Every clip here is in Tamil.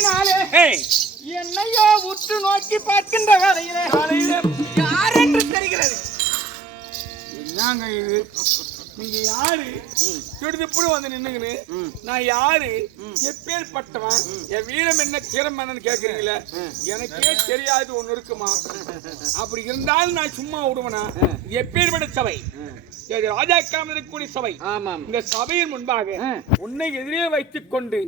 கண்களினாலே என்னையோ உற்று நோக்கி பார்க்கின்ற வேளையிலே யார் என்று தெரிகிறது. என்னங்க இது? நீங்க யாரு? திடுதிப்புடு வந்து நின்னுங்கன்னு நான் யாரு, எப்பேற்பட்டவன், என் வீரம் என்ன தீரம் என்னன்னு கேக்குறீங்களே, எனக்கே தெரியாது ஒண்ணு இருக்குமா? அப்படி இருந்தாலும் நான் சும்மா விடுவேனா? எப்பேற்பட்ட சபை, ராஜாக்காமல் இருக்கக்கூடிய சபை. இந்த சபையின் முன்பாக உன்னை எதிரே வைத்துக் கொண்டு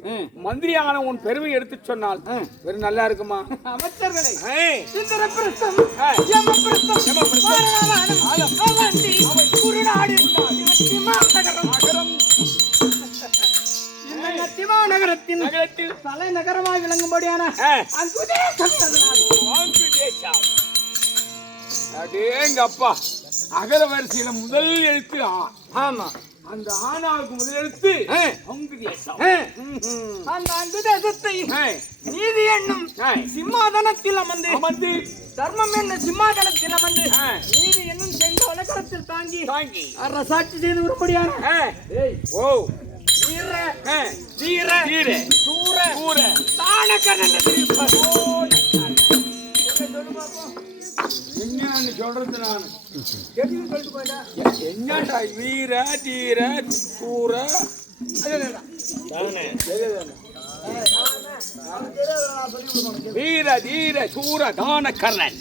மந்திரியான உன் பெருமை எடுத்து சொன்னால் வெறும் நல்லா இருக்குமா? அமைச்சர்களே, நகரத்தின் தலைநகரமாக விளங்கும்படியான அடேங்கப்பா, அகர வரிசையில முதல் எழுத்து ஆமா, அந்த ஆனாவுக்கு முதல் எழுத்து அந்த அங்கு தேசத்தை நீதி என்னும் சிம்மாதனத்தில் அமர்ந்து தர்மம் என்ன சிம்மாதனத்தில் அமர்ந்து நீதி என்னும் சென்ற உலகத்தில் தாங்கி அரசாட்சி செய்து உருப்படியான என்னன்னு சொல்றது நான் என்னடா வீர தீர சூர வீர தீர சூர தான கர்ணன்.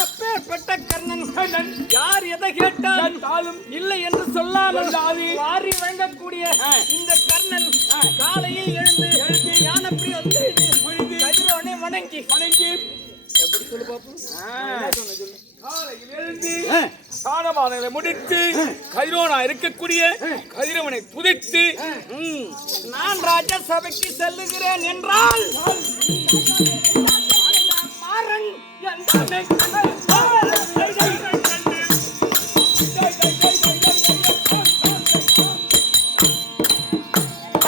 அப்பேற்பட்ட கர்ணன் யார் எதை கேட்டாலும் இல்லை என்று சொல்லாமல் வாரி வழங்கக்கூடிய இந்த கர்ணன் காலையில் எழுந்து ஞானப்பிரி வந்து கதிரவனை வணங்கி எப்படி சொல்லு பாப்போம். சாணபானங்களை முடித்து கதிரோனா இருக்கக்கூடிய கதிரவனை துதித்து நான் ராஜசபைக்கு செல்லுகிறேன் என்றால் மாறன்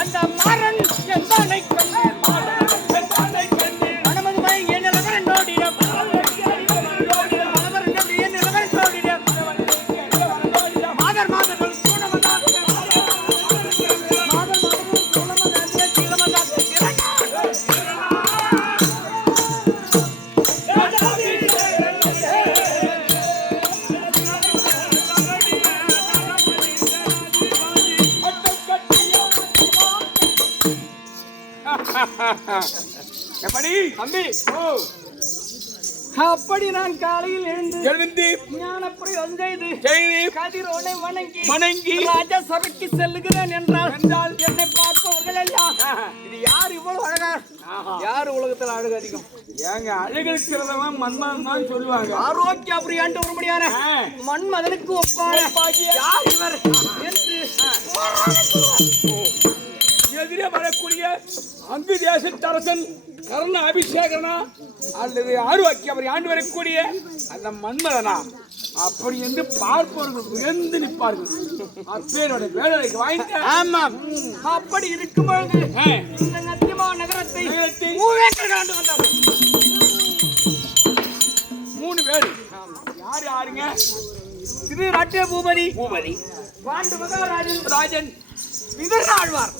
அந்த மாறன் எந்தானை எப்படி தம்பி? அப்படி நான் காலையில் எழுந்து ஞானப்படி செய்து கதிரோனை வணங்கி ராஜா சபைக்கு செல்லுகிறேன் என்றால் என்னை பார்ப்பவர்கள் எல்லாம் இது யார் இவ்வளவு அழகா, யார் உலகத்தில் அழகு அதிகம்? ஏங்க அழகிருக்கிறதெல்லாம் மன்மதன் தான் சொல்லுவாங்க. ஆரோக்கிய புரியாண்டு வரும்படியான மன்மதனுக்கு ஒப்பான யார் இவர் என்று எதிரே வரக்கூடிய அங்கு தேசத்தரசன் கர்ண அபிஷேகனா அல்லது ஆர்வாக்கி அவரை ஆண்டு வரக்கூடிய அந்த மன்மதனா அப்படி என்று பார்ப்பவர்கள் வியந்து நிற்பார்கள். அப்பேரோட வேலைக்கு வாங்கிட்டு ஆமாம். அப்படி இருக்கும்போது இந்த நத்தியமா நகரத்தை மூவேக்கர் ஆண்டு வந்தார். 3 பேர் யாருங்க? திரு ராட்டிய பூபதி பாண்டு மகாராஜன் விதர்நாழ்வார்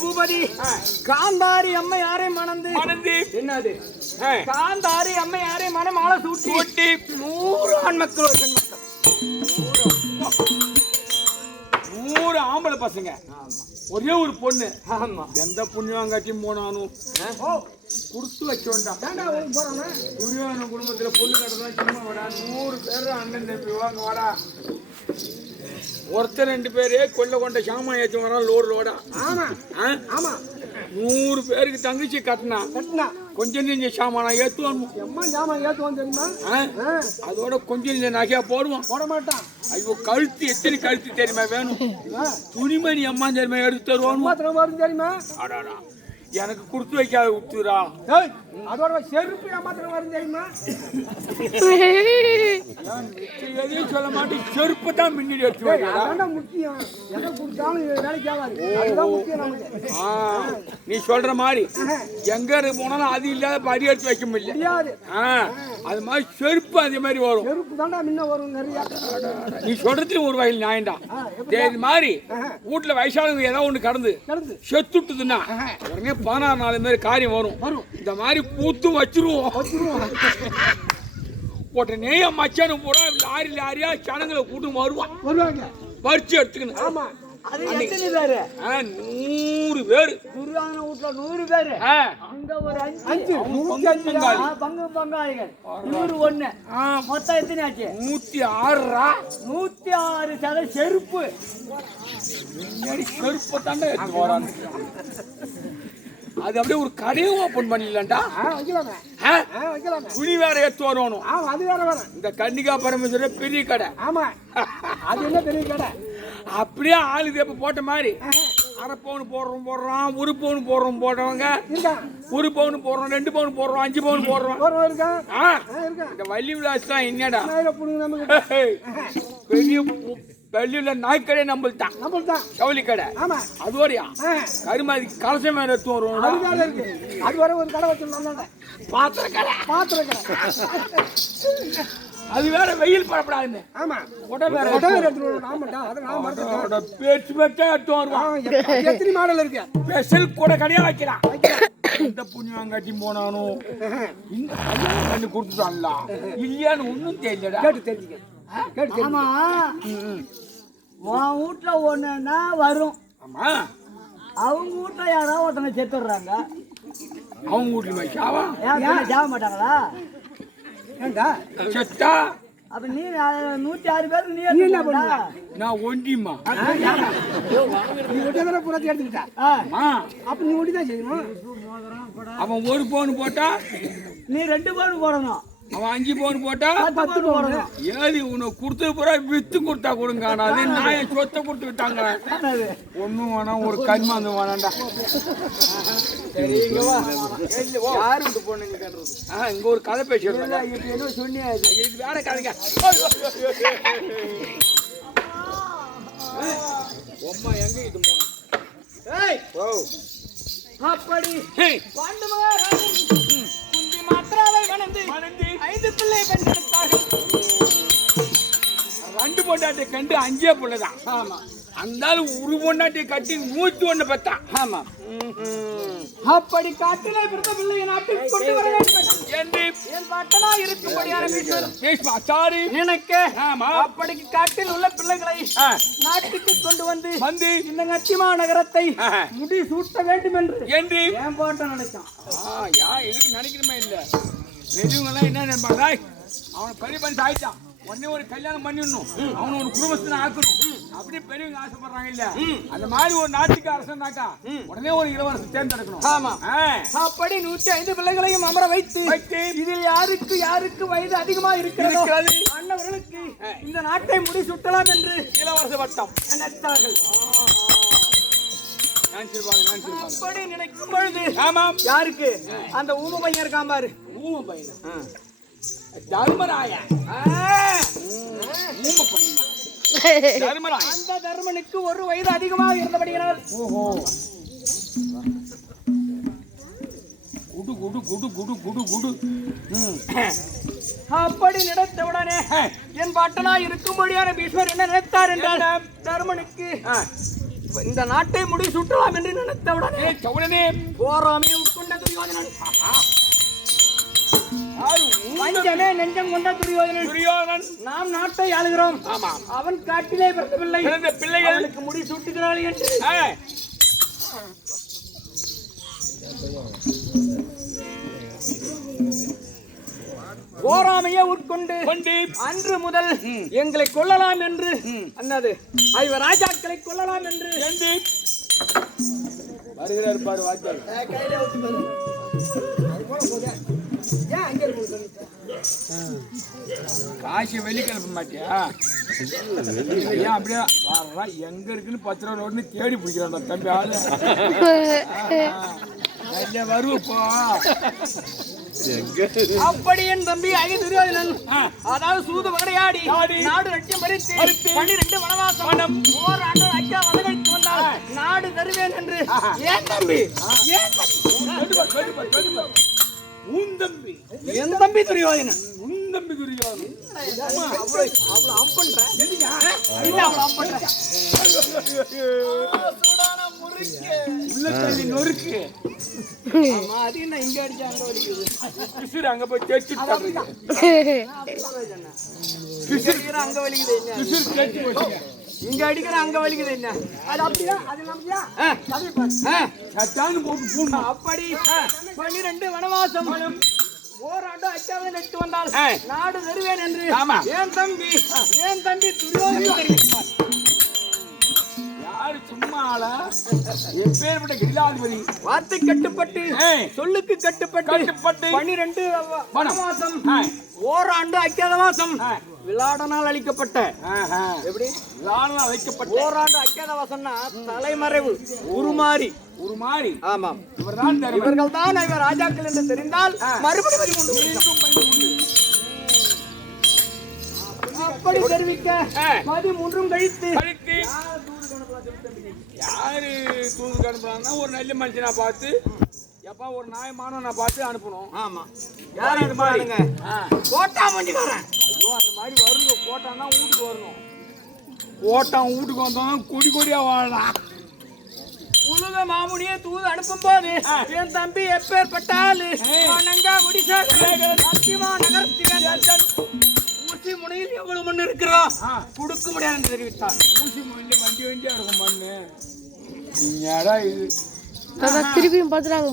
பூபதி காந்தாரி அம்மை யாரை மணந்து என்னது காந்தாரி அம்மை யாரை மனம் ஆள சூட்டி 100 ஆண் மக்கள் ஒரு பெண் மக்கள் 100 ஆம்பளை பசங்க ஒரே ஒரு பொண்ணு. எந்த புண்ணியம் கட்டியும் போனாலும் குடுத்து வச்ச வேண்டாம். துரியோதன குடும்பத்துல பொண்ணு கட்டதான் சும்மா வரா. 100 பேர் அண்ணன் தம்பி வாங்க வாடா. ஒருத்தர் 2 பேரே கொண்ட சாமான் ஏற்றி வரான் லோடா. ஆமா 100 பேருக்கு தங்கச்சி கட்டினா கொஞ்சம் நெஞ்ச சாமானா ஏற்றுவான். சாமான் ஏற்றுவான் தெரியுமா? அதோட கொஞ்சம் நெஞ்ச நகையா போட மாட்டான். ஐயோ கழுத்து எத்தனை கழுத்து தெரியுமா வேணும்? துணிமணி அம்மா தெரியுமா எடுத்து தருவான் தெரியுமா? அடாடா எனக்கு கொடுத்து வைக்காத விட்டுரா. அதோட செருப்பு ஏமாத்திரம் வரும் தெரியுமா? எதையும் சொல்ல மாட்டேன். செருப்பு தான் முன்னாடி எடுத்து வைக்கிறா. முக்கியம் எதை கொடுத்தாலும் வேலைக்கு ஆகாது. நீ சொல்ற மாதிரி எங்க போனாலும் அது இல்லாத படி எடுத்து வைக்க முடியாது. அது மாதிரி செருப்பு அதே மாதிரி வரும். செருப்பு தாண்டா முன்ன வரும் நிறைய. நீ சொல்றது ஒரு வகையில் நியாயம்டா. இது மாதிரி வீட்டுல வயசானவங்க ஏதாவது ஒண்ணு கடந்து செத்துட்டுதுன்னா உடனே 16 நாள் மாதிரி காரியம் வரும். இந்த மாதிரி பூத்து வச்சிருவோம். உடனே என் மச்சானு பூரா லாரியா ஜனங்களை கூட்டு வருவாங்க பறிச்சு எடுத்துக்கணும். ஆமா, அது எத்தனை பேரு? 100 பேரு. குருவான வீட்டுல 100 பேரு. அங்க ஒரு 5 பங்கு பங்காளிகள். இவரு 1. மொத்தம் எத்தனை ஆச்சு? 106. 106 சத செருப்பு. செருப்பு தாண்டா எடுத்து வராங்க. அது அப்படியே ஒரு கடையை ஓபன் பண்ணிடலாம்டா. துணி வேற எடுத்து வரணும். அது வேற வேற. இந்த கன்னிகா பரமேஸ்வர பெரிய கடை. ஆமா, அது என்ன பெரிய கடை? அப்படியே ஆளு தேப்ப போட்ட மாதிரி 1/2 பவுன் போடுறான், 1 பவுன் போடுறவங்க 1 பவுன் போடுறோம், 2 பவுன் போடுறோம், 5 பவுன் போடுறோம். இந்த வள்ளி விலாஸ் தான் என்னடா பெரிய வெள்ளியில நாய்க்கடை நம்மள்தான் ஜவுளி கடை. அது வரையா கருமாதி கலசம் மேல எடுத்து வருவோம். அது வர ஒரு கடை வச்சிருந்தோம், பாத்திர கடை. அது வேற வெயில் படப்படாதுன்னு. ஆமா, பேச்சு பேச்சா எடுத்து வருவான். எத்தனை மாடல் இருக்கு? ஸ்பெஷல் கூட கடையா வைக்கிறான். எந்த புண்ணியம் கட்டி போனானோ இந்த கொடுத்துட்டான்ல இல்லையான்னு ஒன்னும் தெரியலடா. கேட்டு தெரிஞ்சுக்க. ஆமா, உன் வீட்டுல ஒண்ணுன்னா வரும். ஆமா, அவங்க வீட்டுல யாராவது ஒருத்தனை செத்துடுறாங்க. அவங்க வீட்டுல சாவா சாவ மாட்டாங்களா? ஏண்டா செத்தா அப்ப நீ 106 பேருக்கு நீ என்ன பண்ண? நான் ஒண்டிமா. நீ ஒட்டியதான புறத்தை எடுத்துக்கிட்டா? அப்ப நீ ஒண்டி தான் செய்யணும். அவன் 1 பவுன் போட்டா நீ 2 பவுன் போடணும். அவன் 5 பவுன் போட்டா 10 போடணும். ஏது உனக்கு கொடுத்தது பூரா வித்து கொடுத்தா கொடுங்க. அதே நாய சொத்தை கொடுத்து விட்டாங்க. ஒன்னும் வேணாம், ஒரு கண்மாந்து வேணாண்டா. சரி, இங்க வா. யாரு விட்டு போனீங்க? இங்க ஒரு கதை பேசிடுறேன். ஏதோ சொன்னியா? இது வேற கதைங்க. அம்மா எங்க இது போனா? ஏய் ஓ அப்படி பாண்டு மகாராஜன் குந்தி மாத்ராவை வணந்து 5 பிள்ளை பெற்றெடுத்தார்கள். 2 பொண்டாட்டியை கண்டு 5 பிள்ளைதான். ஆமா, அந்த ஒரு பொண்டாட்டியை கட்டி 101 பெத்தான். ஆமா. அப்படி காட்டிலே பிறந்த பிள்ளையை நாட்டுக்கு கொண்டு வர வேண்டும் என்று என் பாட்டனா இருக்கும்படியான சாரி எனக்கு அப்படி காட்டில் உள்ள பிள்ளைகளை நாட்டுக்கு கொண்டு வந்து இந்த கச்சிமா நகரத்தை முடி சூட்ட வேண்டும் என்று என் பாட்டன் நினைச்சான். எதுக்கு நினைக்கணுமே இல்ல, பெரியவங்க எல்லாம் என்ன நினைப்பாங்க, அவனை பெரிய பண்ணி ஆயிட்டான், உடனே ஒரு கல்யாணம் பண்ணிடணும், அவனை ஒரு குடும்பஸ்தனை ஆக்கணும் அப்படி பெரியவங்க ஆசைப்படுறாங்க இல்ல. அந்த மாதிரி ஒரு நாட்டுக்கு அரசனாக்கா உடனே ஒரு இளவரசன் தேர்ந்தெடுக்கணும். ஆமா, அப்படி 105 பிள்ளைகளையும் அமர வைத்து இதில் யாருக்கு யாருக்கு வயது அதிகமா இருக்கிறது அண்ணவர்களுக்கு இந்த நாட்டை முடி சுட்டலாம் என்று இளவரச வட்டம் நினைத்தார்கள். அப்படி நினைக்கும் பொழுது ஆமாம், யாருக்கு அந்த ஊம பையன் இருக்கான் பாரு, ஊம பையன் தர்மராய, ஊம பையன் தர்மராய. அந்த தர்மனுக்கு ஒரு வயது அதிகமாக இருந்தபடியால் குடு குடு குடு குடு குடு குடு அப்படி நினைத்தவுடனே என் பாட்டனா இருக்கும்படியான பீஷ்மர் என்ன நினைத்தார் என்றால் தர்மனுக்கு இந்த நாட்டை முடி சுட்டலாம் என்று நினைத்தவுடனே போராமே உட்கொண்ட துரியோதனன், வஞ்சமே நெஞ்சம் கொண்ட துரியோதனன், நாம் நாட்டை ஆளுகிறோம், அவன் காட்டிலே பிறக்கவில்லை, பிள்ளைகளுக்கு முடி சூட்டுகிறாள் என்று போராமையை உட்கொண்டு அன்று முதல் எங்களை கொல்லலாம் என்று அன்னது ஐவர் ராஜாக்களை கொல்லலாம் என்று வருகிறார் பாரு வாத்தியார். காசி வெளிக்கிழப்ப மாட்டியா? ஏன் அப்படியே வர்றா, எங்க இருக்குன்னு 10 ரூபா நோட்டுன்னு தேடி பிடிக்கிறான் தம்பி ஆளு. வருவப்போ அப்படி என் தம்பி துரியோதனன் அதாவது சூது வரையாடி நாடு லட்சியம் பறித்து 12 வனவாசம் ஓராண்டு ஐயா வதகழித்து வந்தால் நாடு தருவேன் என்று ஏன் தம்பி உன் தம்பி என் தம்பி துரியோதனன். உன் தம்பி துரியோதனன். அவ்வளவு அம் பண்ற எதுக்கு? இல்ல அவ்வளவு அம் பண்ற உள்ள தள்ளி நொறுக்கு. ஆமா அது என்ன இங்க அடிச்சா அங்க வலிக்குது. பிசுறு அங்க போய் தேய்ச்சி இங்க அடிக்கிற அங்க வலிக்குது என்ன? பிசுறு தேய்ச்சி போச்சுங்க. இங்க அடிக்கிற அங்க வலிக்குது என்ன? அது அப்படியா? அது நம்பியா? சட்டான்னு போட்டு பூணும். அப்படி 12 வனவாசம் ஓராண்டு அச்சாவது நட்டு வந்தால் நாடு வருவேன் என்று ஆமா. ஏன் தம்பி துரியோதனன் தெரிவித்தார். யாரு சும்மா ஆளா? எப்பேற்பட்ட கிரிலாதிபதி. வார்த்தை கட்டுப்பட்டு சொல்லுக்கு கட்டுப்பட்டு 12 வனவாசம் ஓராண்டு அக்கியாத மாசம் விளாடனால் அளிக்கப்பட்ட எப்படி விளாடனால் வைக்கப்பட்ட ஓராண்டு அக்கியாத வாசம்னா தலைமறைவு உருமாறி ஆமாம் இவர்கள் தான் இவர் ராஜாக்கள் என்று தெரிந்தால் மறுபடியும் அப்படி தெரிவிக்க 13 கழித்து யாரு தூதுக்கு அனுப்புறாங்கன்னா ஒரு நல்ல மனுஷனா பார்த்து எப்பா ஒரு நியாயமான பார்த்து அனுப்பணும். ஆமா யார் இது பாருங்க கோட்டா மஞ்சிக்காரன். ஐயோ அந்த மாதிரி வருங்க. கோட்டான்னா வீட்டுக்கு வரணும். கோட்டான் வீட்டுக்கு வந்தோம் கொடி கொடியா வாழலாம். உலக மாமுனியை தூது அனுப்பும் போது என் தம்பி எப்பேற்பட்டால் ஒடிசா நகரத்தின் ஊசி முனையில் எவ்வளவு மண் இருக்கிறோம் கொடுக்க முடியாது என்று தெரிவித்தார். ஊசி முனையில வண்டியா இருக்கும் மண்ணு. நீங்கடா இது திருப்பியும் பாத்துறாங்க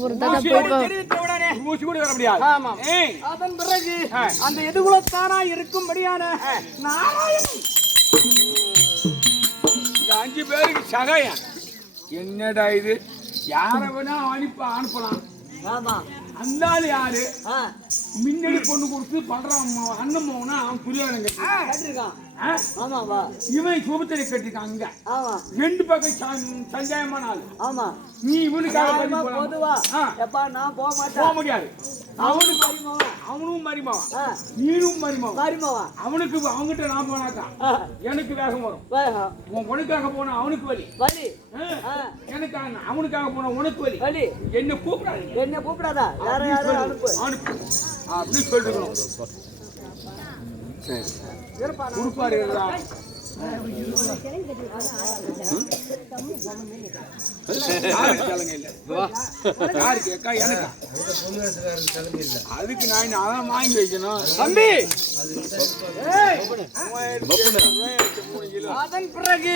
தெரிவித்த உடனே ஊசி கூட வர முடியாது. ஆமா அதன் பிறகு அந்த எதுகுலத்தானா இருக்கும்படியான நாராயணன் இந்த 5 பேருக்கு சகாயம். என்னடா இது? யார வேணா அனுப்பலாம். அந்த ஆள் யாரு? மின்னடி பொண்ணு கொடுத்து பண்றான் அண்ணன் போனா அவன் புரியாதுங்க. இவன் சுபத்திரை கட்டிருக்கான். அங்க 2 பக்கம் சஞ்சாயமான ஆள். நீ இவனுக்காக நான் போக முடியாது. அவனும் மரிமாவா நீனும் மரிமாவா. அவனுக்கு அவங்கிட்ட நான் போனாக்கா எனக்கு வேகம் வரும். உன் உனக்காக போனா அவனுக்கு வலி. எனக்கு அவனுக்காக போனா உனக்கு வலி. என்ன கூப்பிடாதா அனுப்பு அப்படின்னு சொல்லிருக்கணும். கொடுப்பாரு. அதுக்கு நான் அதான் வாங்கி வைக்கணும் தம்பி. அதன் பிறகு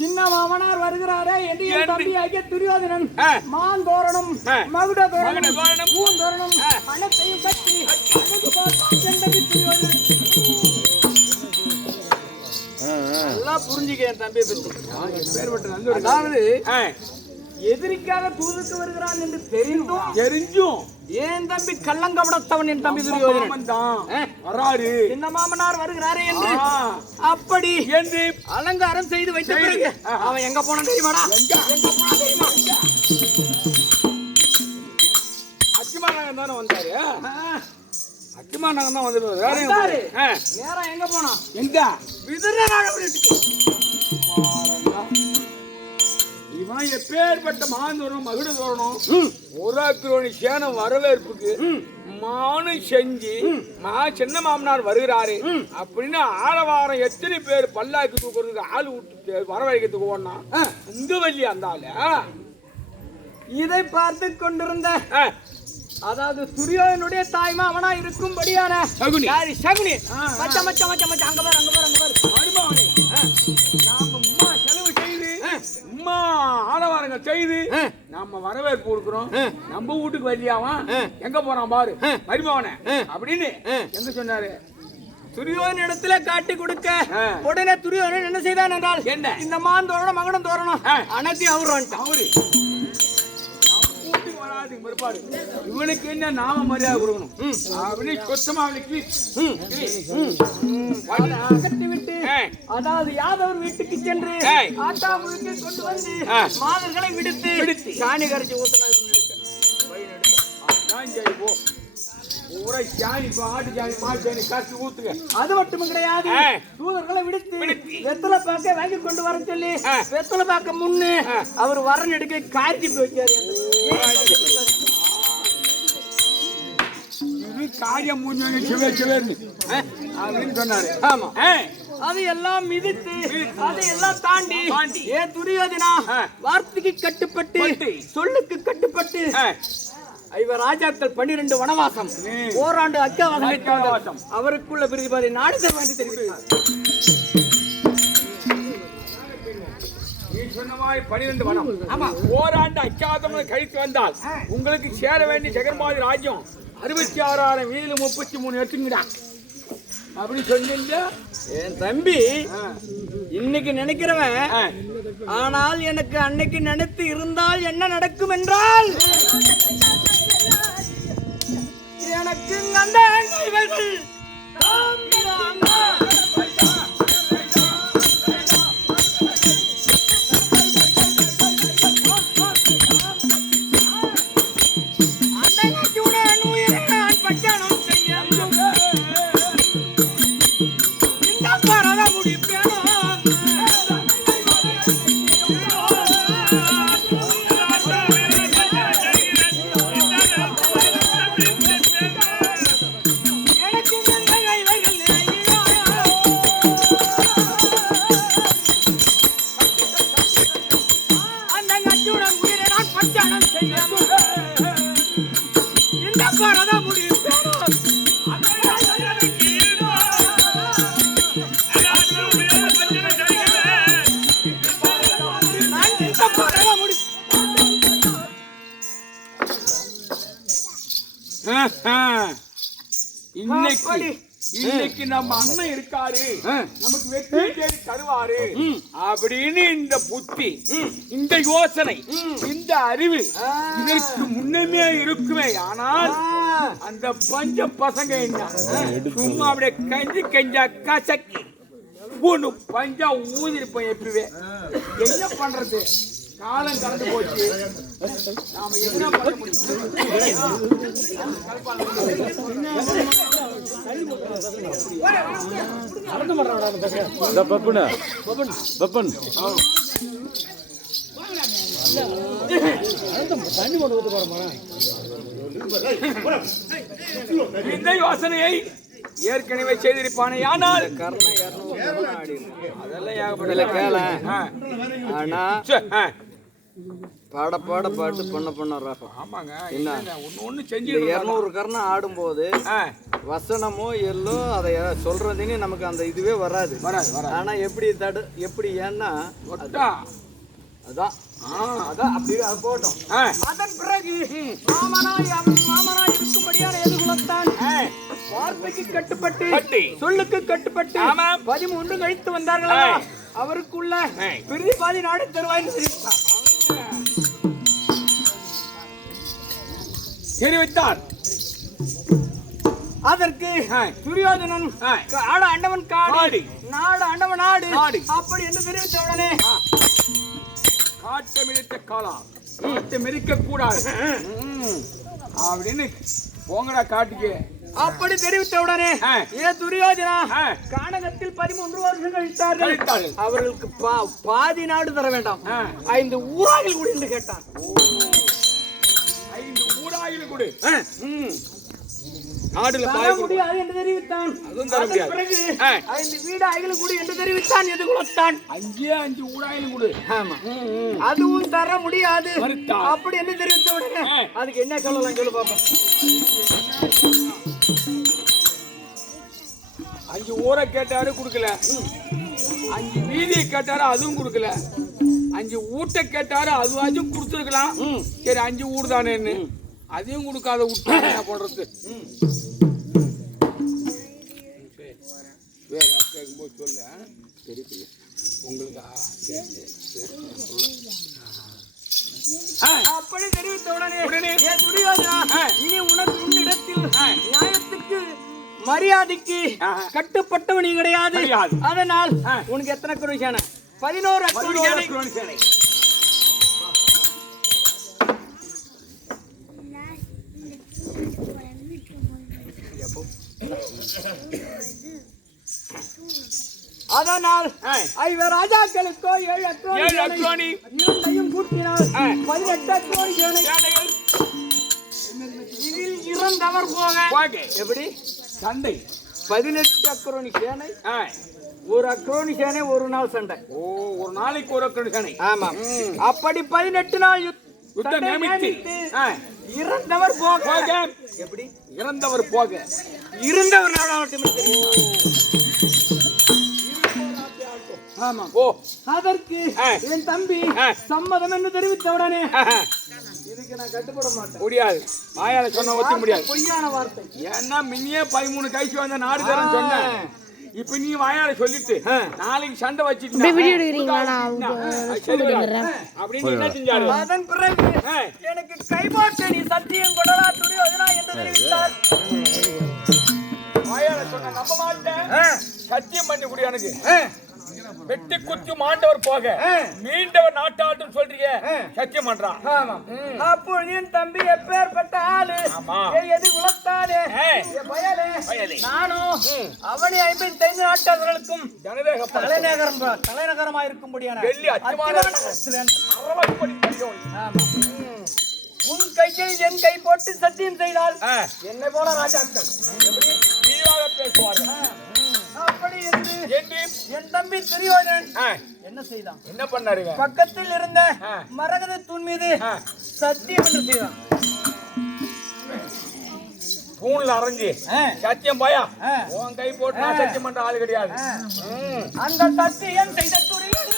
சின்ன மாமனார் வருகிறாரே என்று என் தம்பியாகிய துரியோதனன் மாந்தோரணம் மகுட தோரணம் பூந்தோரணம் அனைத்தையும் பற்றி அழகு பார்த்தான் துரியோதனன். நல்லா புரிஞ்சுக்க என் தம்பியை பற்றி. அதாவது எதிரிக்காக தூதுக்கு வருகிறான் என்று தெரிஞ்சும் ஏன் தம்பி கள்ளங்கபடத்தவன் என் தம்பி துரியோதனன் வராரு. சின்ன மாமனார் வருகிறாரே என்று அப்படி என்று அலங்காரம் செய்து வைத்த பிறகு அவன் எங்க போனான் தெரியுமாடா? எங்க போனான் தெரியுமா? அச்சுமாநகர் தானே வந்தாரு. அச்சுமாநகர் தான் வந்துருவாரு. நேரம் எங்க போனான்? எங்க விதுரநாடு. இவன் எப்பேற்பட்ட மாந்தோறும் மகுட தோறணும் ஒரு சேனம் வரவேற்புக்கு மானு செஞ்சு சின்ன மாமனார் வருகிறாரு அப்படின்னு ஆரவாரம் எத்தனை பேர் பல்லாக்கு தூக்குறதுக்கு ஆள் விட்டு வரவழைக்கிறதுக்கு ஓடனா இந்த வள்ளி அந்த ஆளு. இதை பார்த்து கொண்டிருந்த அதாவது துரியோதனுடைய தாய்மா அவனா இருக்கும்படியான சகுனி. மச்ச மச்ச மச்ச மச்ச அங்க பாரு மருமகனே நாம செலவு செய்து ஆலவாரங்கள் செய்து நம்ம வரவேற்பு கொடுக்கிறோம். நம்ம வீட்டுக்கு வரலையாவான் எங்க போறான் பாரு மருமகனே அப்படின்னு எங்க சொன்னாரு? துரியோதன இடத்துல காட்டி கொடுக்க உடனே துரியோதனன் என்ன செய்தான் என்றால் என்ன இந்த மாந்தோரணம் மகனம் தோரணம் அனைத்தையும் அவரு இவனுக்கு என்ன நாம மரியாதை கொடுக்கணும் அப்படின்னு சொத்தமா விட்டு அதாவது யாதவர் வீட்டுக்கு சென்று ஆட்டா முழுக்க கொண்டு வந்து மாதர்களை விடுத்து சாணி கரைச்சி ஊத்தினா அது மட்டும் கிடையாது. தூதர்களை விடுத்து வெத்தலை பாக்க வாங்கி கொண்டு வர சொல்லி வெத்தலை பாக்க முன்னு அவர் வரன் எடுக்க காய்ச்சி வைக்காரு. காரியம் மூஞ்சி சிவேர்னு அப்படின்னு சொன்னாரு. ஆமா. அது எல்லாம் மிதித்து அதை எல்லாம் தாண்டி ஏன் துரியோதனா வார்த்தைக்கு கட்டுப்பட்டு சொல்லுக்கு கட்டுப்பட்டு இவர் ராஜாக்கள் 12 வனவாசம் ஓராண்டு அக்காவாசம் அவருக்குள்ள பிரதிபாதை நாடு தர வேண்டி தெரிவித்தார். நீ சொன்ன மாதிரி 12 வனம். ஆமா, ஓராண்டு அக்காதம் கழித்து வந்தால் உங்களுக்கு சேர வேண்டிய ஜெகன்மாதி ராஜ்யம் 66,000 வீடு 33 எடுத்துங்கடா அப்படி சொன்னீங்க. என் தம்பி இன்னைக்கு நினைக்கிறவன், ஆனால் எனக்கு அன்னைக்கு நினைத்து இருந்தால் என்ன நடக்கும் என்றால் எனக்கு அந்த இவர்கள் இன்னைக்கு நம்ம அண்ணன் இருக்காரு, நமக்கு வெற்றி தேடி தருவாரு அப்படின்னு இந்த புத்தி, இந்த யோசனை, இந்த அறிவு இதற்கு முன்னமே இருக்குமே. ஆனால் அந்த பஞ்ச பசங்க என்ன சும்மா அப்படியே கஞ்சா கசக்கி ஒண்ணு பஞ்சா ஊதிருப்போம். எப்பவே என்ன பண்றது, காலம் கடந்து போச்சு. நாம என்ன பண்ண முடியும்? இந்த யோசனையை ஏற்கனவே செய்திருப்பானே. ஆனால் அதெல்லாம் ஏகப்பட்ட கேள. ஆனா பாட பாட்டு பண்ண ராகம். ஆமாங்க, ஒண்ணு செஞ்சு 200 கர்ணம் ஆடும்போது வசனமோ எல்லோ அதை சொல்றதுன்னு நமக்கு அந்த இதுவே வராது. ஆனா எப்படி ஏன்னா அதான் அப்படியே அது போட்டோம். அதன் பிறகு மாமனாய் இருக்கும்படியான எதிர்குலத்தான் வார்த்தைக்கு கட்டுப்பட்டு சொல்லுக்கு கட்டுப்பட்டு 13 கழித்து வந்தார்களா அவருக்குள்ள பிரதிபாதி நாடு தருவாய் தெரிவித்தார். அதற்கு துரியோதனன் காடு அண்டவன் காடு நாடு அண்டவன் நாடு அப்படி என்று தெரிவித்த உடனே காட்டை மிதித்த காலா காட்டை மிதிக்க கூடாது அப்படின்னு போங்கடா காட்டுக்கு அப்படி தெரிவித்த உடனே ஏ துரியோதனா கானகத்தில் 13 வருஷம் கழித்தார்கள். அவர்களுக்கு பாதி நாடு தர வேண்டாம், 5 ஊராகில் கூட என்று கேட்டான். 5 ஊராகில் கூட முடியாது என்று தெரிவித்தான். பிறகு 5 வீடு ஆகிலும் கூட என்று தெரிவித்தான். எது குலத்தான் 5 ஊராகிலும் கூட அதுவும் தர முடியாது அப்படி என்று தெரிவித்த உடனே அதுக்கு என்ன சொல்லலாம் சொல்லு பாப்போம். 5 ஊரை கேட்டாரு கொடுக்கல, 5 வீதியை கேட்டாரு அதுவும் கொடுக்கல, 5 ஊட்ட கேட்டாரு அதுவாச்சும் கொடுத்துருக்கலாம். சரி 5 ஊடு தானேன்னு அதையும் கொடுக்காத விட்டா என்ன பண்றது? வேற கேட்கும்போது சொல்ல தெரியல உங்களுக்கு. அப்படி தெரிவித்த உடனே இனி உனக்கு உன்னிடத்தில் நியாயத்துக்கு மரியாதைக்கு கட்டுப்பட்டவன் நீ கிடையாது. அதனால் உனக்கு எத்தனை குரோன் சேனை? 11 குரோன் சேனை. அதனால் ஐவர் ராஜாக்களுக்கோ 7 அக்ரோனி இரண்டையும் கூட்டினால் 18 அக்ரோனி சேனை. இதில் இறந்தவர் போக எப்படி சண்டை 18 அக்ரோனி சேனை ஒரு அக்ரோனி சேனை ஒரு நாள் சண்டை. ஒரு நாளைக்கு ஒரு அக்ரோனி சேனை. ஆமா. அப்படி 18 நாள் யுத்தம் நியமித்து இறந்தவர் போக எப்படி இறந்தவர் போக இருந்தவர் நாளாகட்டும். ஆமா. அதற்கு என் தம்பி சம்மதம் என்று தெரிவித்தவுடனே இதுக்கு நான் கட்டுப்பட மாட்டேன். முடியாது. வாயால சொன்ன ஒத்தி முடியாது. பொய்யான வார்த்தை. ஏன்னா மின்னியே 13 கைச்சு வந்த நாடு தரேன்னு சொன்னேன். இப்ப நீ வாயால சொல்லிட்டு நாளைக்கு சண்டை வச்சிட்டு அப்படின்னு என்ன செஞ்சாரு? அதன் பிறகு எனக்கு கைமாற்ற நீ சத்தியம் கொடலா துரியோதனா என்று தெரிவித்தார். வாயால சொன்ன நம்ப மாட்டேன். சத்தியம் பண்ணி குடி எனக்கு. வெட்டி குத்தி மாண்டவர் போக மீண்டவர் நாட்டாட்டும் சொல்றீங்க. சத்தியம் பண்றான். அப்பொழுது என் தம்பி எப்பேற்பட்ட ஆளு எது குலத்தாலே நானும் அவனை 55 நாட்டவர்களுக்கும் தலைநகரமா இருக்கும்படியான உன் கையில் என் கை போட்டு சத்தியம் செய்தால் என்னை போல ராஜாக்கள் எப்படி பேசுவார்கள். அப்படி என்று என் தம்பி துரியோதனன் என்ன செய்தான்? என்ன பண்ணாரு? பக்கத்தில் இருந்த மரகத தூண் மீது சத்தியம் என்று செய்தான். தூண்ல அரைஞ்சி சத்தியம் பாயா உன் கை போட்டு நான் சத்தியம் பண்ற ஆளு கிடையாது. அந்த சத்தியம் செய்த துரியோதனன்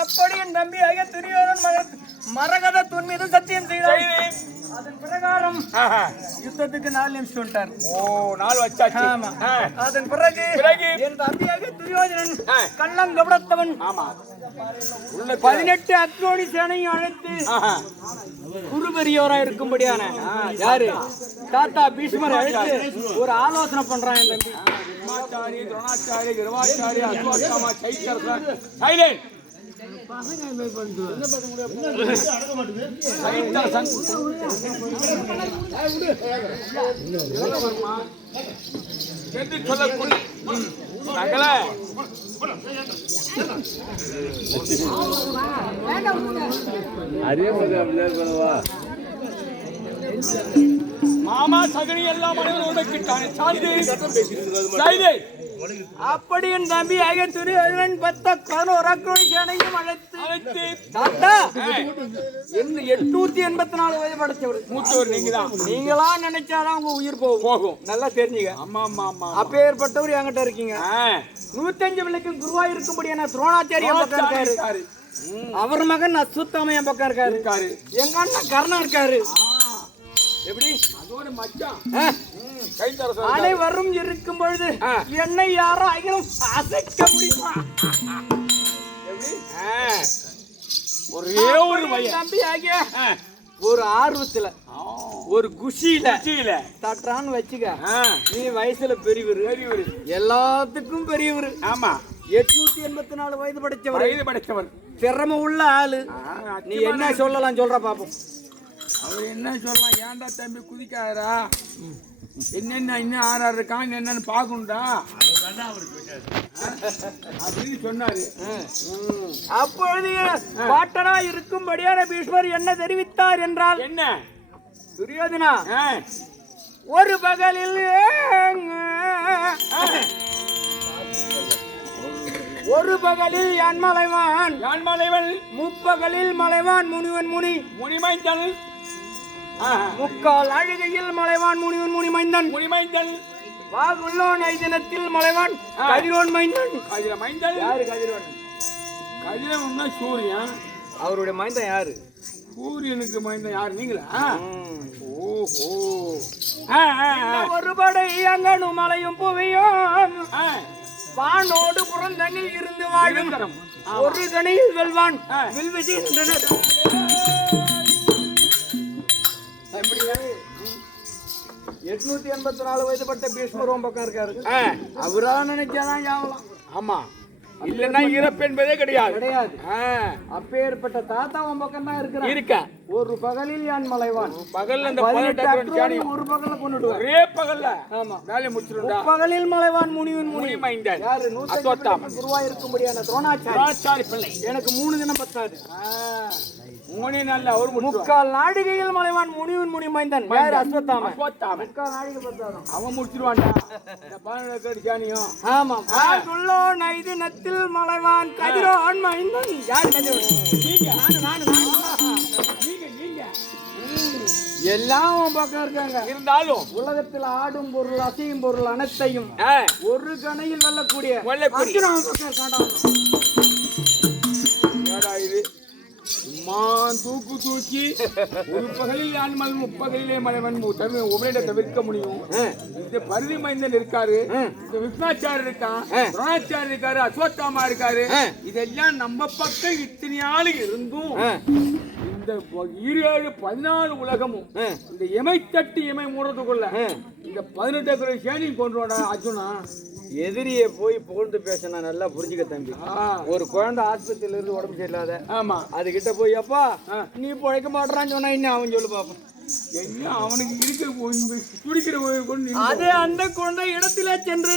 அப்படி என் தம்பியாக துரியோதனன் மரகத தூண் மீது சத்தியம் செய்தார். அதன் பிரகாரம் யுத்தத்துக்கு 4 நிமிஷம் சொல்லிட்டார். நாள் வச்சாச்சு. அதன் பிறகு என் தம்பியாக துரியோதனன் கள்ளங்கபடத்தவன் 18 அக்ரோனி சேனையும் அழைத்து குருபெரியோரா இருக்கும்படியான யாரு தாத்தா பீஷ்மர் அழைத்து ஒரு ஆலோசனை பண்றான். என் தம்பி பீஷ்மாச்சாரி, துரோணாச்சாரி, கிருபாச்சாரி, அஸ்வத்தாமா, சைத்தியரசன் சைலண்ட் என்று சொல்லக்கூடிய சகல மாமா சகனி எல்லாம் மனிதன் உதக்கிட்டானே. அப்படி என் தம்பி துரியோதனன் 11 அக்ரோனி சேனையும் அழைத்து தாத்தா 884 வயது படைச்சவர் மூத்தவர் நீங்கதான். நீங்களா நினைச்சாதான் உங்க உயிர் போகும். நல்லா தெரிஞ்சுங்க. ஆமா ஆமா ஆமா. அப்பேற்பட்டவர் என்கிட்ட இருக்கீங்க. 105 விலைக்கு குருவா இருக்கும்படியான துரோணாச்சாரி என் பக்கம் இருக்காரு. அவர் மகன் அஸ்வத்தாம என் பக்கம் இருக்காரு. எங்க அண்ணன் கர்ணன் இருக்காரு. எப்படி அதோட மச்சான் அனைவரும் இருக்கும் பொழுது என்னை யாரோ ஆகிலும் அசைக்க முடியுமா? ஒரே ஒரு தம்பி ஆகிய ஒரு ஆர்வத்துல ஒரு குஷியில தட்டான்னு வச்சுக்க. நீ வயசுல பெரியவர், எல்லாத்துக்கும் பெரியவர். ஆமா 884 வயது படைச்சவர் திறமை உள்ள ஆளு. நீ என்ன சொல்லலாம் சொல்ற பாப்போம். அவர் என்ன சொல்லலாம்? ஏன்டா தம்பி குதிக்காதரா, என்னென்ன இன்னும் ஆறாறு இருக்காங்க என்னன்னு பாக்கணும்டா அப்படின்னு சொன்னாரு. அப்பொழுது பாட்டனா இருக்கும்படியான பீஷ்மர் என்ன தெரிவித்தார் என்றால், என்ன துரியோதனா ஒரு பகலில் யான் மலைவான் முப்பகலில் மலைவான் முனிமைந்தன் முக்கால் அழுகையில் மலைவான் முனிமைந்தன் வாகுள்ளோன் ஐதினத்தில் மலைவான் கதிரோன் மைந்தன். யாரு கதிரோன்? கதிரவன்னா சூரியன். அவருடைய மைந்தன் யாரு? சூரியனுக்கு மைந்தன் யாரு? நீங்களா? ஓஹோ. ஒரு படை அங்கனு மலையும் புவியும் வானோடு புறந்தனில் இருந்து வாழும் ஒரு கணையில் வெல்வான் வில்விதி என்றனர். 884 வயதுபட்ட பீஷ்மர் பக்கம் இருக்காரு. அவரா நினைச்சாதான் ஆகலாம். ஆமா இல்லன்னா இறப்பு என்பதே கிடையாது. கிடையாது. ஆ, அப்பேற்பட்ட தாத்தா உன் பக்கம் தான் இருக்கிறான். இருக்க ஒரு பகலில் யான் மலைவான். பகல்ல அந்த 18 18 அக்ரோனி ஒரு பகல்ல கொண்டுடுவான். ஒரே பகல்ல ஆமா. வேலையை முடிச்சிருந்தா பகலில் மலைவான் முனிவன் முனி. மைந்தன் யாரு அஸ்வத்தாமன். 150 குருவா இருக்கும்படியான துரோணாச்சாரி. ராஜாரி பிள்ளை எனக்கு 3 தினம் பத்தாது. மூணே நாள்ல அவர் முக்கால் நாடிகையில் மலைவான் முனிவன் முனி மைந்தன். யாரு அஸ்வத்தாமன். அஸ்வத்தாமன் முக்கால் நாடிகை பத்தாது. அவன் முடிச்சிருவான்டா. இந்த 18 ஜானியும் ஆமாம். ஆகுள்ளோ நைது நத்தில் மலைவான் கதிரோன் மைந்தன். யார் கதிரோன்? நீங்க நானு. நீங்க எல்லாம் உன் பக்கம் இருக்காங்க. இருந்தாலும் உலகத்தில் ஆடும் பொருள் அசையும் பொருள் அனைத்தையும் ஒரு கணையில் வெல்லக்கூடிய வெல்லக்கூடிய அர்ஜுனன் பக்கம் இருக்கான்டா. ஏடா இது தூக்கி ஒரு பகலில் ஆண்மல் முப்பகலிலே மலைவன் உபரிட தவிர்க்க முடியும். இந்த பருதி மைந்தன் இருக்காரு, இந்த விஷ்ணாச்சாரி இருக்கான், துரோணாச்சாரி இருக்காரு, அஸ்வத்தாமா இருக்காரு. இதெல்லாம் நம்ம பக்கம் இத்தனை ஆளு இருந்தும் இந்த 14 உலகமும் இந்த இமை தட்டி இமை மூடுறதுக்குள்ள இந்த 18 ஏக்கர் சேனி கொண்டு வாடா அர்ஜுனா. எதிரியை போய் புகழ்ந்து பேசினா நல்லா புரிஞ்சுக்க தம்பி. ஒரு குழந்தை ஆஸ்பத்திரியில இருந்து உடம்பு சரியில்லாத ஆமா அதுகிட்ட போய் அப்பா நீ பிழைக்க மாட்டான்னு சொன்னா இன்னும் அவன் சொல்லு பாப்போம். என்ன அவனுக்கு இருக்கிற அது அந்த கொண்ட இடத்திலே சென்று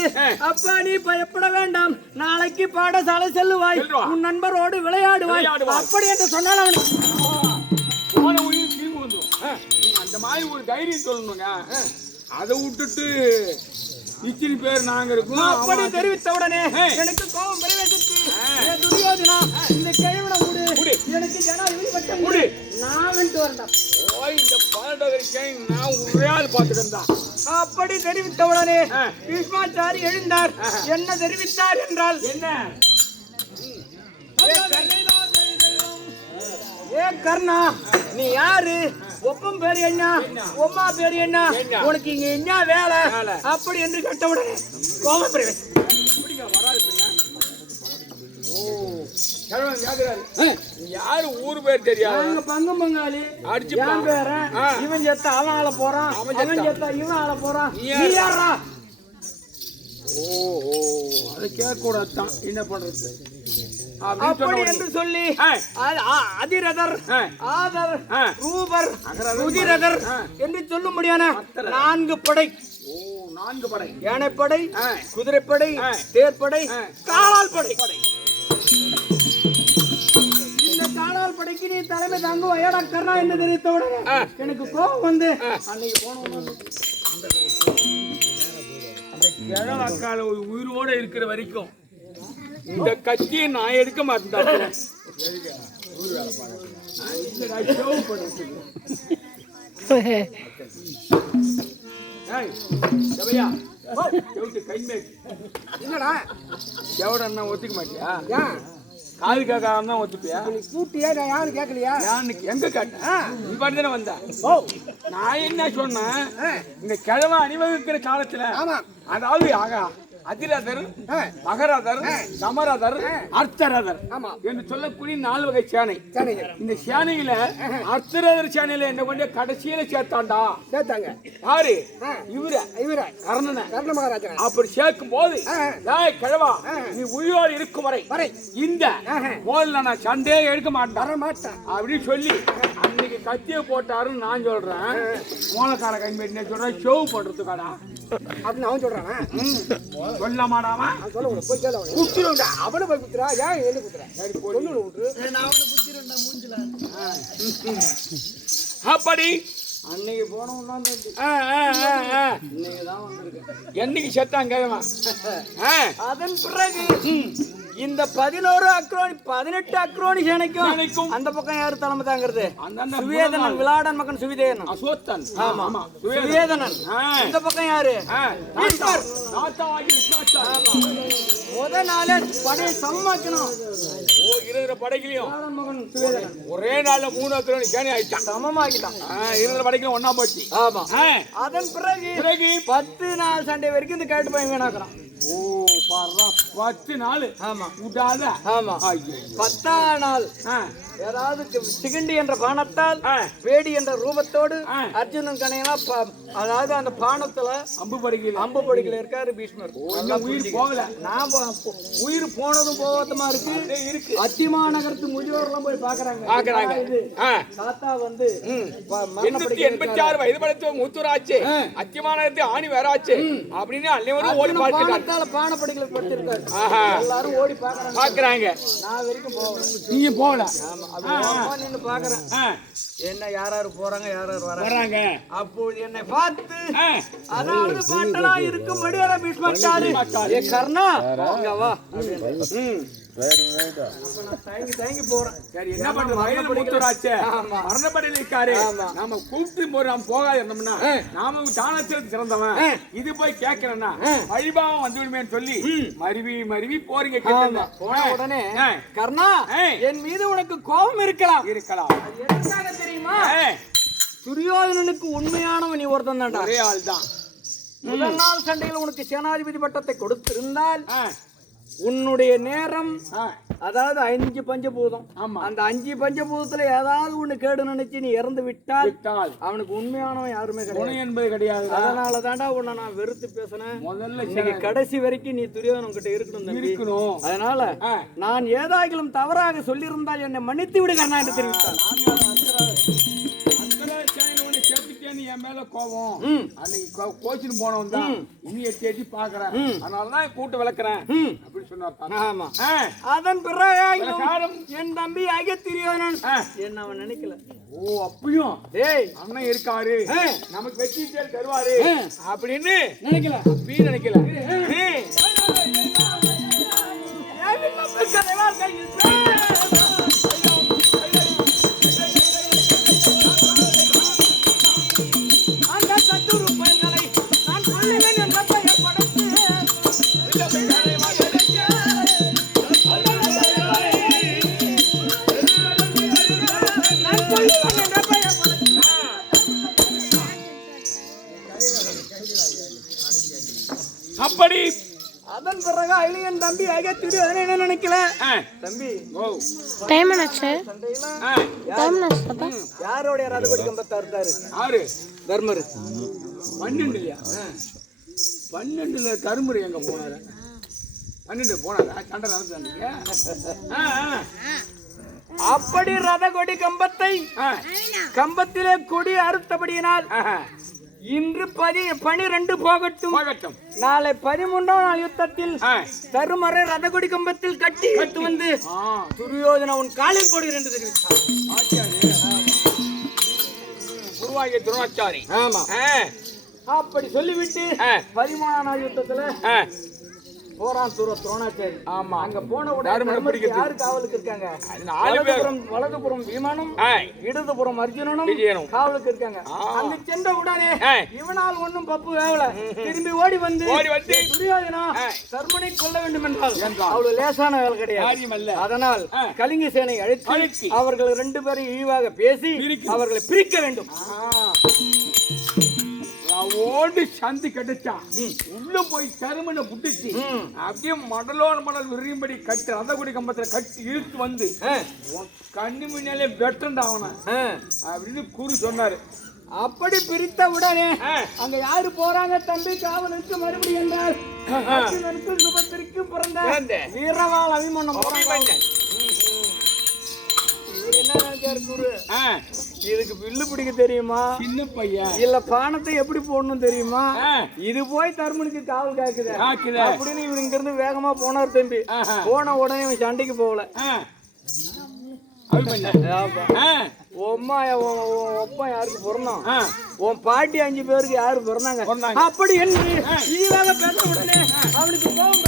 அப்பா நீ பயப்பட வேண்டாம், நாளைக்கு பாடசாலை செல்லுவாய், உன் நண்பரோடு விளையாடுவாய் அப்படி என்று சொன்னால் அவனுக்கு போன உயிர் தீர்வு வந்துடும். அந்த மாதிரி ஒரு தைரியம் சொல்லணுங்க. அதை விட்டுட்டு இத்தனை பேர் நாங்க இருக்கோம் அப்படி தெரிவித்தவுடனே எனக்கு கோபம் பிரவேசித்து துரியோதனா இந்த கிழவனை விடு, எனக்கு ஜனாதிபதி பட்டம் விடு, நான் வந்து வரேன். இந்த 18 நான் ஒரே ஆள் பார்த்துக்கிட்டா. அப்படி தெரிவித்தவுடனே பீஷ்மாச்சாரி எழுந்தார். என்ன தெரிவித்தார் என்றால் என்ன? ஏ கர்ணா, நீ யாரு? ஒப்பம் பேரு என்ன? ஒம்மா பேரு என்ன? உனக்கு இங்க என்ன வேலை? அப்படி என்று கேட்டவுடனே கோபம் பிரவேசம். யாரு ஊரு பேர் தெரியாது. பங்கம் பங்காளி அடிச்சு இவன் செத்த அவன் ஆள போறான், அவன் செத்த இவன் ஆள போறான். நீ யாரா? அதை கேட்க கூடாதுதான். என்ன பண்றது? அப்படி என்று சொல்லி அதிரதர், ஆதர், ரூபர், ருதிரதர் என்று சொல்லும்படியான 4 படை. 4 படை. யானைப்படை, குதிரைப்படை, தேர்ப்படை, காலால் படை. இந்த காலால் படைக்கு நீ தலைமை தாங்குவா ஏடா கர்ணா என்று தெரிவித்தவுடனே எனக்கு கோபம் வந்து அன்னைக்கு போனோம். அந்த கிழவக்கால உயிரோட இருக்கிற வரைக்கும் இந்த கத்தியை நான் எடுக்க மாட்டேன். என்னடா எவடா ஒத்துக்க மாட்டியா? காது கேட்காம ஒத்துப்பியா? கூட்டியா யாரும் கேட்கலையா? எங்க கேட்டேன்? நீ பாட்டு தானே வந்த. நான் என்ன சொன்னேன், இந்த கிழமை அணிவகுக்கிற காலத்துல அதாவது அதிரதர், மகரதர், சமரதர், அர்த்தரதர் என்று சொல்லக்கூடிய 4 வகை சேனை. இந்த சேனையில அர்த்தரதர் சேனையில என்ன கொண்டு கடைசியில சேர்த்தாண்டா. சேர்த்தாங்க யாரு? இவர கர்ணனை. அப்படி சேர்க்கும் போது கிழவா நீ உயிரோடு இருக்கும் வரை இந்த போல நான் சண்டையே எடுக்க மாட்டேன் அப்படின்னு சொல்லி அன்னைக்கு கத்திய போட்டாருன்னு நான் சொல்றேன். மூலக்கார கைம்பெட்டி சொல்றேன் ஷோவ் பண்றதுக்காடா அப்படின்னு அவன் சொல்றான். சொல்ல மாட்டாமா? குத்துறா அவனை போய் குத்துறா. ஏன் என்ன குத்துறா? அப்படி அன்னைக்கு போனோம்னா என்னைக்கு செத்தான் கேமா. அதன் பிறகு இந்த 11 அக்ரோனி 18 அக்ரோனி சேனைக்கும் அந்த பக்கம் யாரு தலைமை தாங்கிறது? சுவேதனன், விளாடன் மகன் சுவிதேனன். அஸ்வத்தன். ஆமா சுவேதனன். இந்த பக்கம் யாரு? முத நாளே படையை சமமாக்கணும். இருக்கிற படைகளையும் மகன் சுவேதனன் ஒரே நாள்ல 3 அக்ரோனி சேனை ஆயிட்டான். சமமாக்கிட்டான். இருக்கிற படைகளும் ஒன்னா போச்சு. ஆமா. அதன் பிறகு 10 நாள் சண்டை வரைக்கும் இந்த கேட்டு பையன் வீணாக்குறான். ஓ பாரா 10 நாள் ஆமா விடாத. ஆமா ஐயோ 10ஆம் நாள் ஏதாவது சிகண்டி என்ற பானத்தால் வேடி என்ற ரூபத்தோடு அர்ஜுனன் கணையெல்லாம் அதாவது அந்த பானத்துல அம்பு படுகையில் இருக்காரு பீஷ்மர். உயிர் போகல. நான் உயிர் போனதும் போகாதமா இருக்கு. அத்திமா நகரத்து முதியோர்லாம் போய் பாக்குறாங்க. தாத்தா வந்து 86 வயது படைத்த மூத்தூராச்சு, அத்திமானத்து ஆணி வேறாச்சு அப்படின்னு அன்னைவரும் ஓடி பார்க்கிறாங்க. பானப்படிகளை படுத்திருக்காரு. எல்லாரும் ஓடி பாக்குறாங்க. நான் வரைக்கும் போகல. நீங்க போகல. நின்னு பாக்குறேன் என்ன யாராரு போறாங்க யாராரு வராங்க. அப்போது என்னை பார்த்து அதாவது பாட்டலா இருக்கும்படி பீஷ்மச்சாரி கர்ணா இங்க வா தயங்கி போறேன். சரி என்ன பண்றது, வயது மூத்தராச்சே, மரணப்படியில் இருக்காரு. நாம கூப்பிட்டு போய் நாம போகாது இருந்தோம்னா நாம தானத்தில் சிறந்தவன், இது போய் கேட்கிறேன்னா வழிபாவம் வந்துவிடுமேன்னு சொல்லி மருவி போறீங்க. போன உடனே கர்ணா என் மீது உனக்கு கோபம் இருக்கலாம். எதுக்காக தெரியுமா? துரியோதனனுக்கு உண்மையானவன் நீ ஒருத்தன் தான்டா. ஒரே ஆள் தான். முதல் நாள் சண்டையில் உனக்கு சேனாதிபதி பட்டத்தை கொடுத்திருந்தால் உன்னுடைய நேரம் அதாவது 5 பஞ்சபூதம். அந்த 5 பஞ்சபூதத்துல ஏதாவது ஒண்ணு கேடு நினைச்சு நீ இறந்து விட்டால் அவனுக்கு உண்மையானவன் யாருமே கிடையாது. அதனால தாண்டா உன்னை நான் வெறுத்து பேசினேன். முதல்ல கடைசி வரைக்கும் நீ துரியோதனன் கிட்ட இருக்கணும். அதனால நான் ஏதாகிலும் தவறாக சொல்லியிருந்தால் என்னை மன்னித்து விடுகிறேன் என்று தெரிவித்தான். என் மேல கோபம் அன்னைக்கு கோச்சின்னு போனவன் தான் இனி எட்டி பாக்குறேன், அதனாலதான் கூட்டு விளக்குறேன் அப்படின்னு சொன்னார். அதன் பிறகு என் தம்பி அகத்திரியோனன் என்ன அவன் நினைக்கல. ஓ அப்பயும் அண்ணன் இருக்காரு நமக்கு வெற்றி தருவாரு அப்படின்னு நினைக்கல. அப்பயும் நினைக்கல. அப்படி அதன் பிறகு அழியன் தம்பி அகத்திரி என்ன நினைக்கல. தம்பி டைம் என்னாச்சு? யாரோட ரதபடி கம்பத்தை அறுத்தாரு? யாரு? தர்மர். 12 இல்லையா? 12ல கருமுறை எங்க போனாரு? 12 போனாரா? சண்டை நடந்தாங்க. அப்படி ரத கொடி கம்பத்திலே கொடி அறுத்தபடியினால் இன்று 12 போகட்டும். நாளை 13ஆம் நாள் யுத்தத்தில் தருமரை ரதகுடி கம்பத்தில் கட்டி எடுத்து வந்து துரியோதன உன் காலில் போடுகிறேன் என்று தெரிவித்தார். குருவாகிய துரோணாச்சாரி. ஆமா. அப்படி சொல்லிவிட்டு 13ஆம் நாள் யுத்தத்துல போறான் துரோணாச்சாரி. ஆமா. அங்க போன உடனே யாரு காவலுக்கு இருக்காங்க? வலதுபுறம் வீமனும் இடதுபுறம் அர்ஜுனனும் காவலுக்கு இருக்காங்க. அங்க சென்ற உடனே இவனால் ஒன்னும் பப்பு வேவல. திரும்பி ஓடி வந்து துரியோதனா தர்மனை கொல்ல வேண்டும் என்றால் அவ்வளவு லேசான வேலை கிடையாது. அதனால் கலிங்க சேனை அழைத்து அவர்கள் 2 பேரும் இழிவாக பேசி அவர்களை பிரிக்க வேண்டும். ஓடி சந்தி கிடைச்சா உள்ள போய் கருமனை புட்டிச்சு அப்படியே மடல் விரியும்படி கட்டி ரதகுடி கம்பத்துல கட்டி இழுத்து வந்து கண்ணி முன்னாலே வெட்டண்டாவன அப்படின்னு கூறி சொன்னாரு. அப்படி பிரித்த உடனே அங்க யாரு போறாங்க? தம்பி காவலுக்கு மறுபடியும் என்றால் சுபத்திற்கு பிறந்த வீரவாள் அபிமன்யம் போறாங்க. என்ன நினைச்சாரு குரு? இதுக்கு வில்லு பிடிக்க தெரியுமா? சின்ன பையன் இல்ல பானத்தை எப்படி போடணும் தெரியுமா? இது போய் தர்மனுக்கு காவல் காக்குது அப்படின்னு இவரு இங்க இருந்து வேகமா போனார். தம்பி போன உடனே இவன் சண்டைக்கு போகல. ஒப்பா யாருக்கு பிறந்தோம்? உன் பாட்டி 5 பேருக்கு யாரு பிறந்தாங்க? அப்படி என்று இழிவாக பேச உடனே அவனுக்கு கோபம்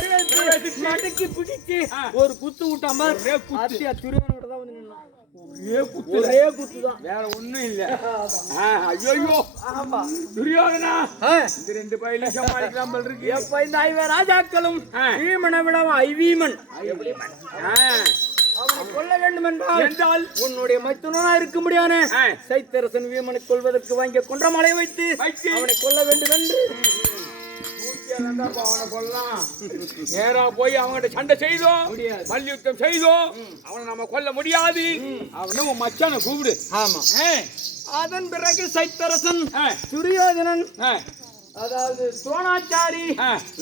பிடிச்சு ஒரு குத்து விட்டா மாதிரி துரியோதனோட தான் வந்து நின்னான். ஒரே குத்துதான், வேற ஒண்ணும் இல்ல. ஐயோ துரியோதனா இந்த 2 பையில சமாளிக்கலாம் போல இருக்கு. எப்ப இந்த 5 ராஜாக்களும் வீமனை விட ஐவீமன் அவனை கொல்ல வேண்டும் என்றால் உன்னுடைய மைத்துனனா இருக்க முடியாத சைத்தரசன் வீமனை கொல்வதற்கு வாங்கிய கொன்றமலை வைத்து அவனை கொல்ல வேண்டும் என்று அவனை கொல்லலாம். நேரா போய் அவன்கிட்ட சண்டை செய்தோம், மல்யுத்தம் செய்தோம், அவனை நம்ம கொல்ல முடியாது. அவனு உன் மச்சான கூப்பிடு. ஆமா. அதன் பிறகு சைத்தரசன், துரியோதனன், அதாவது துரோணாச்சாரி,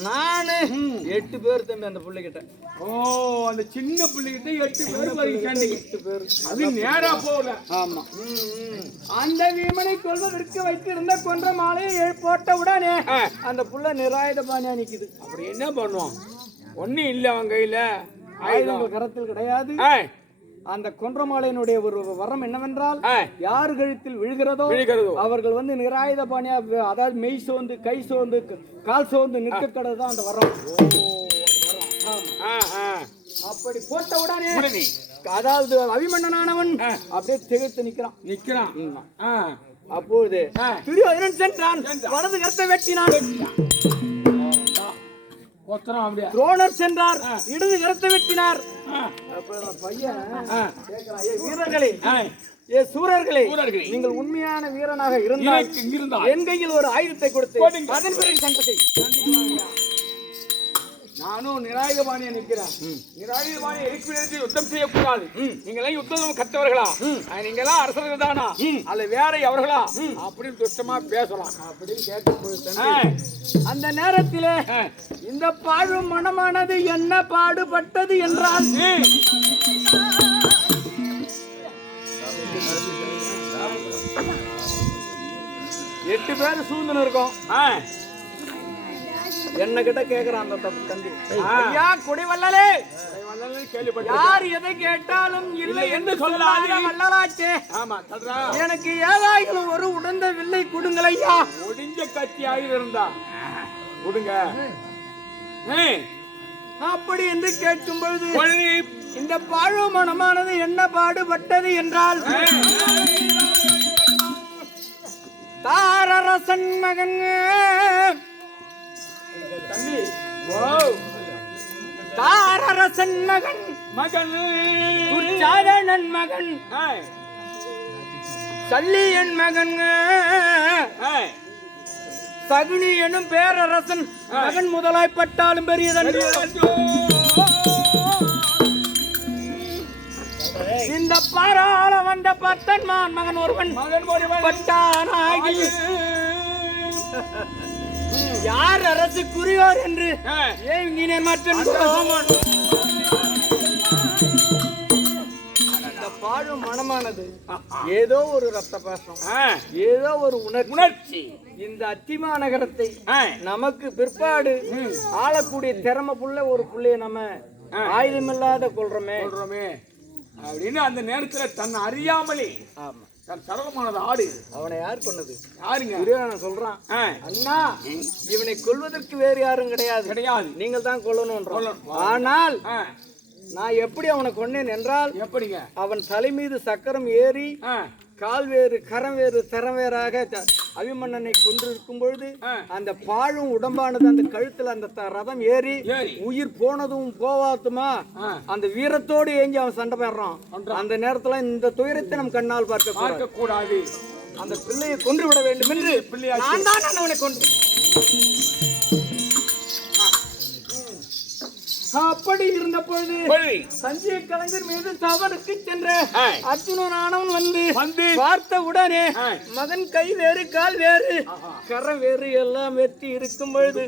நானு 8 பேர் தம்பி அந்த பிள்ளைகிட்ட. ஓ, அந்த சின்ன பிள்ளைகிட்ட 8 பேர் வரைக்கும் சண்டை. 8 பேர். அது நேரா போகல. ஆமா. அந்த வீமனை கொல்வதற்கு வைத்திருந்த கொன்ற மாலையை போட்ட உடனே அந்த புள்ள நிராயுத பாணியா நிக்குது. அப்படி என்ன பண்ணுவான்? ஒன்னும் இல்ல அவன் கையில, ஆயுதங்கள் கரத்தில் கிடையாது. அந்த கொன்றமாலையினுடைய ஒரு வரம் என்னவென்றால், யார் கழுத்தில் விழுகிறதோ அவர்கள் வந்து நிராயுத பாணியா, அதாவது மெய் சோர்ந்து, கை சோர்ந்து, கால் சோர்ந்து நிற்க கடதான் அந்த வரம். அப்படி போட்ட உடனே அதாவது அபிமன்னனானவன் அப்படியே திகைத்து நிக்கிறான். அப்பொழுது துரியோதனன் சென்றான், வலது கரத்தை வெட்டினான். துரோணர் சென்றார், இடது கரத்தை வெட்டினார். பையன் வீரர்களே, சூரர்களே, நீங்கள் உண்மையான வீரனாக இருந்தால் என் கையில் ஒரு ஆயுதத்தை கொடுத்து அதன் பிறகு சண்டை. நானும் நிராயுதபாணியை நிற்கிறேன். நிராயுதபாணியை எதிர்த்து யுத்தம் செய்யக்கூடாது. நீங்களாம் யுத்தம் கற்றவர்களா? நீங்களாம் அரசர்கள் தானா? அல்ல வேற எவர்களா? அப்படின்னு துஷ்டமா பேசலாம் அப்படின்னு கேட்டு அந்த நேரத்திலே இந்த பாழும் மனமானது என்ன பாடுபட்டது என்றால், எட்டு பேர் சூழ்ந்து இருக்கோம். என்ன கிட்ட கேக்குறான் அந்த தம்பி, ஐயா குடிவல்லலே, யார் எதை கேட்டாலும் இல்லை என்று சொல்லாத வல்லலாச்சே. எனக்கு ஏதாயிலும் ஒரு உடந்த வில்லை கொடுங்கள் ஐயா. ஒடிஞ்ச கத்தியாக இருந்தா கொடுங்க. அப்படி என்று கேட்கும் பொழுது இந்த பாழு மனமானது என்ன பாடுபட்டது என்றால், தாரரசன் மகன் தம்பி, தாரரசன் மகன் உச்சாரணன் மகன், சல்லியன் மகன், சகுனி எனும் பேரரசன் மகன் முதலாய்ப்பட்டாலும் பெரியதன்று. இந்த பாராள வந்த பத்தன்மான் மகன் ஒருவன் பட்டானாகி யார் அரசு குறியோர் என்று ஏங்கினேன். மற்றும் இந்த பாழும் மனமானது ஏதோ ஒரு ரத்த பாசம், ஏதோ ஒரு உணர்ச்சி இந்த அத்திமா நகரத்தை நமக்கு பிற்பாடு ஆளக்கூடிய திறமை புள்ள ஒரு புள்ளைய நம்ம ஆயுதமில்லாத கொள்றோமே அப்படின்னு அந்த நேரத்துல தன்னை அறியாமலே சரளமானது ஆடு. அவனை யார் கொன்னது? யாருங்க? துரியோதனன் சொல்றான், அண்ணா இவனை கொல்வதற்கு வேறு யாரும் கிடையாது, நீங்கள் தான் கொல்லணும். ஆனால் நான் எப்படி அவனை கொன்னேன் என்றால், எப்படிங்க? அவன் தலை மீது சக்கரம் ஏறி கால் வேறு கரம் வேறு தரம் வேறாக அபிமன்னனை கொண்டிருக்கும் பொழுது அந்த பாழும் உடம்பானது அந்த கழுத்துல அந்த ரதம் ஏறி உயிர் போனதும் போவாத்துமா அந்த வீரத்தோடு ஏங்கி அவன் சண்டை போடுறான். அந்த நேரத்துல இந்த துயரத்தை நம் கண்ணால் பார்க்க கூடாது. அந்த பிள்ளையை கொன்று விட வேண்டும் என்று நான் தான் அவனை கொண்டு. அப்படி இருந்த பொழுது சஞ்சய கலைஞர் மீது தவறுக்கு சென்ற அர்ஜுனனானவன் வந்து பார்த்த உடனே மகன் கை வேறு கால் வேறு கரம் வேறு எல்லாம் வெற்றி இருக்கும் பொழுது